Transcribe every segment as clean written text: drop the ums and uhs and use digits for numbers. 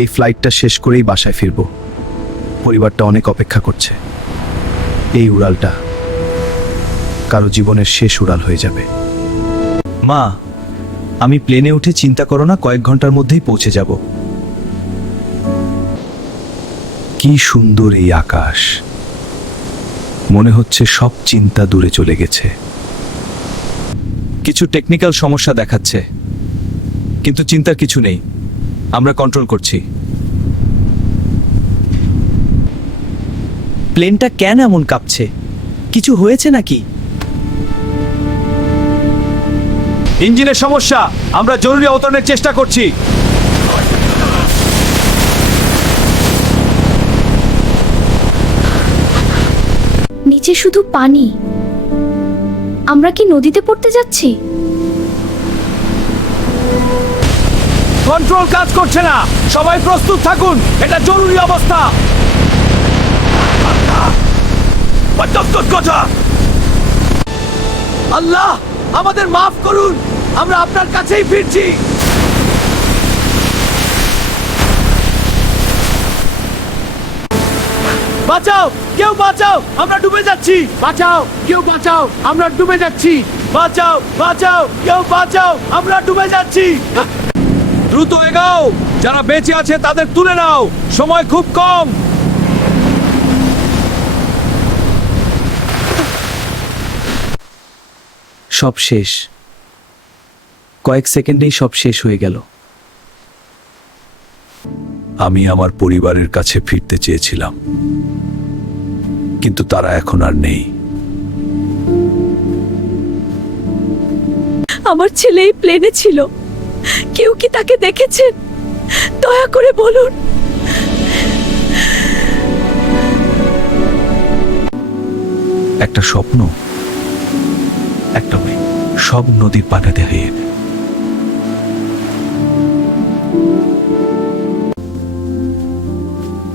এই ফ্লাইটটা শেষ করেই বাসায় ফিরব। পরিবারটা অনেক অপেক্ষা করছে। এই উড়ালটা কারো জীবনের শেষ উড়াল হয়ে যাবে। মা, আমি প্লেনে উঠে চিন্তা করো না, কয়েক ঘন্টার মধ্যেই পৌঁছে যাব। কি সুন্দর এই আকাশ, মনে হচ্ছে সব চিন্তা দূরে চলে গেছে। কিছু টেকনিক্যাল সমস্যা দেখাচ্ছে, কিন্তু চিন্তার কিছু নেই, আমরা কন্ট্রোল করছি। প্লেনটা কেন এমন কাঁপছে? কিছু হয়েছে নাকি? ইঞ্জিনের সমস্যা, আমরা জরুরি অবতরণের চেষ্টা করছি। নিচে শুধু পানি। আমরা কি নদীতে পড়তে যাচ্ছি? কন্ট্রোল কাজ করছে না, সবাই প্রস্তুত থাকুন, এটা জরুরি অবস্থা। আল্লাহ আমাদের মাফ করুন, আমরা আপনার কাছেই ফিরছি। বাঁচাও, কেউ বাঁচাও, আমরা ডুবে যাচ্ছি। বাঁচাও, কেউ বাঁচাও, আমরা ডুবে যাচ্ছি। বাঁচাও, বাঁচাও, কেউ বাঁচাও, আমরা ডুবে যাচ্ছি। দ্রুত এগাও, যারা বেঁচে আছে তাদের তুলে নাও, সময় খুব কম। সব শেষ, কয়েক সেকেন্ডেই সব শেষ হয়ে গেল। আমি আমার পরিবারের কাছে ফিরতে চেয়েছিলাম, কিন্তু তারা এখন আর নেই। আমার ছেলে এই প্লেনে ছিল, কেউ কি তাকে দেখেছেন? দয়া করে বলুন। একটা স্বপ্ন, একটা মেয়ে, সব নদীর পানিতে হারিয়ে।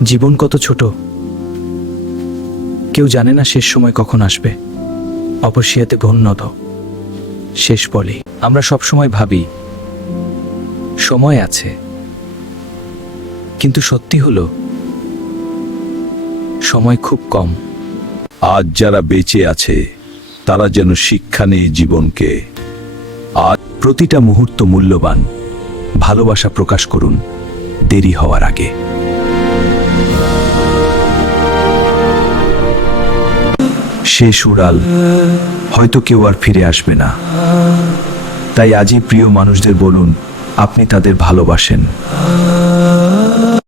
জীবন কত ছোট, কেউ জানে না শেষ সময় কখন আসবে। অপরিসীয়াতে ঘূর্ণত শেষ বলে আমরা সব সময় ভাবি সময় আছে, কিন্তু সত্যি হলো সময় খুব কম। আজ যারা বেঁচে আছে তারা যেন শিক্ষা নেয় জীবনকে। আজ প্রতিটা মুহূর্ত মূল্যবান, ভালোবাসা প্রকাশ করুন দেরি হওয়ার আগে। শেষ উড়াল, হয়তো কেউ আর ফিরে আসবে না, তাই আজই প্রিয় মানুষদের বলুন আপনি তাদের ভালোবাসেন।